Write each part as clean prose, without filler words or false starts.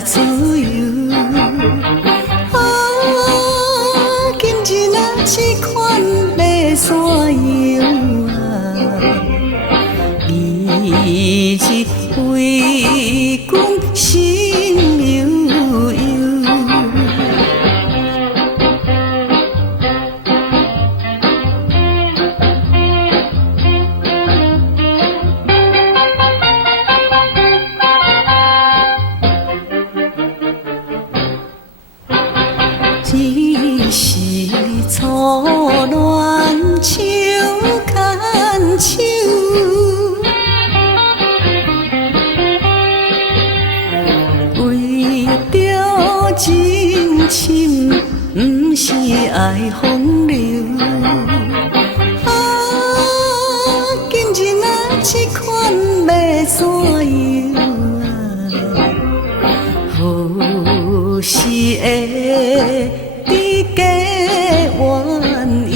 自由。啊，今日哪这款要山游啊，明日为君心悠悠。只是初恋手牵手，为着真心，不是爱风流。啊，今日哪这款要山游啊，何时会？你加怨尤，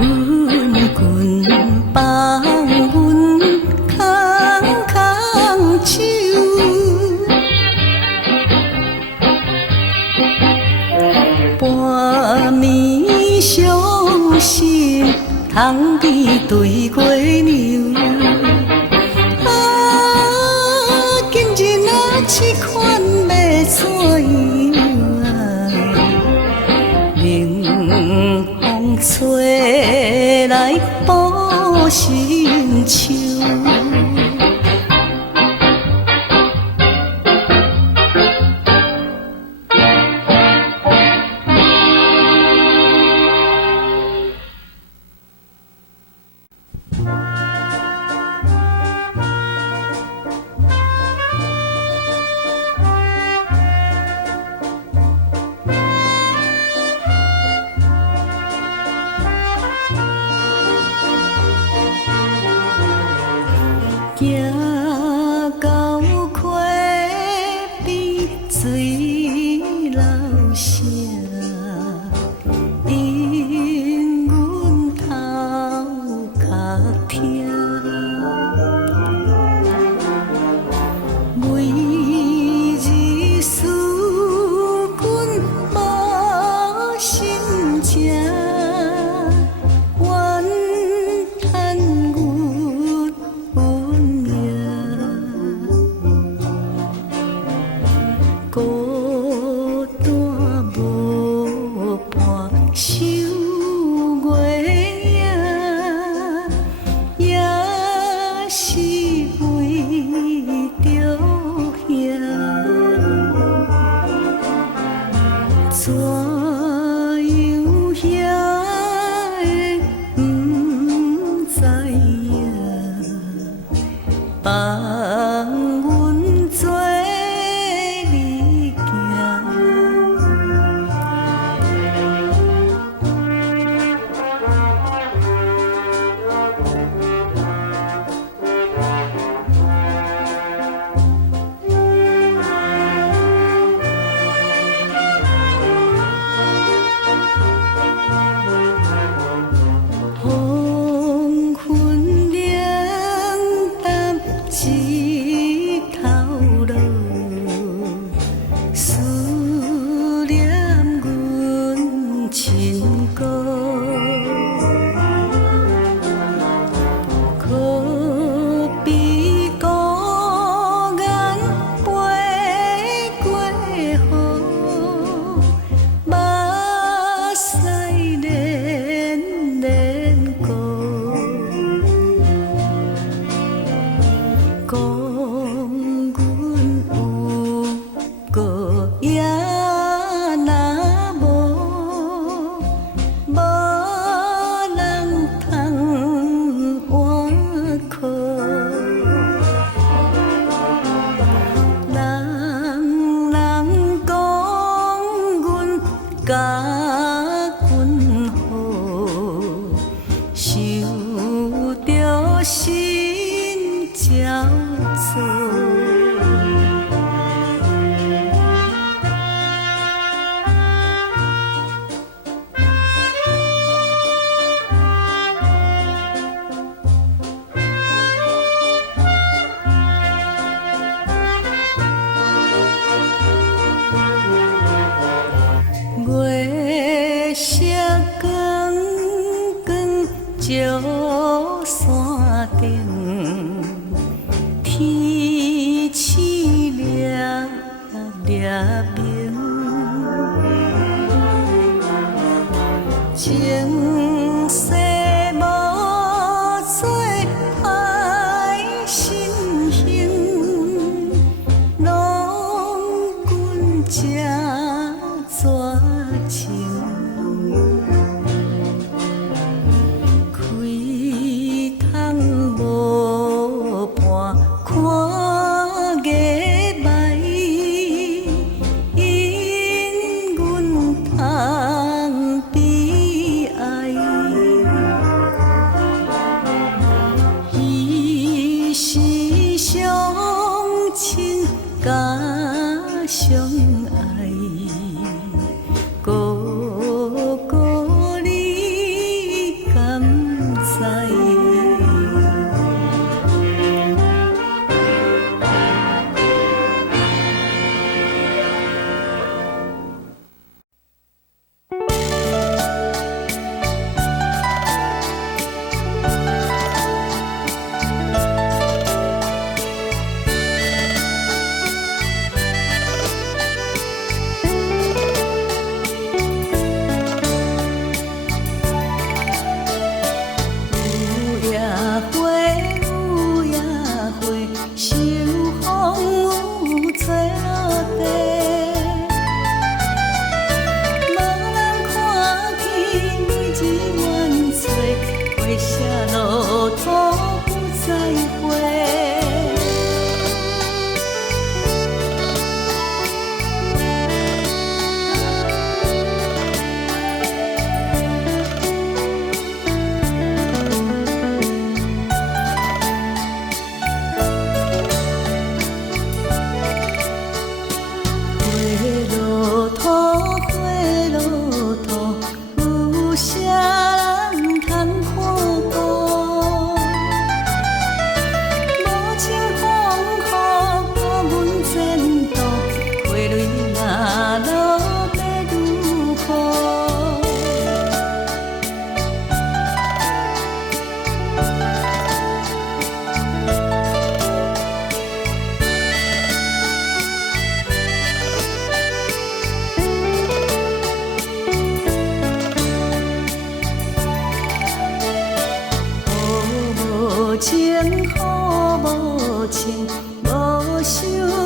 阮君放阮空空手。半暝伤心，通知对月娘。啊，今日哪这款要山游啊，冷风吹来补身手。行到溪边水流声，因阮头壳疼。每日思君无心情，怨叹阮运命，孤单无伴守月影，也是为着兄。怎样也会不知影，放阮做你行。黄昏冷淡一头落，思念阮亲故，可比孤雁飞过雨，目屎连连流。讲阮有过也若无，无人通换靠。人人讲阮甲阮好，受着心焦躁。鼻饲掠掠鸣，情世无做歹心形，拢阮这绝情。开窗无伴看月暝，因阮通悲哀。伊是相亲甲相爱，哥哥你敢知？情好无情，无想。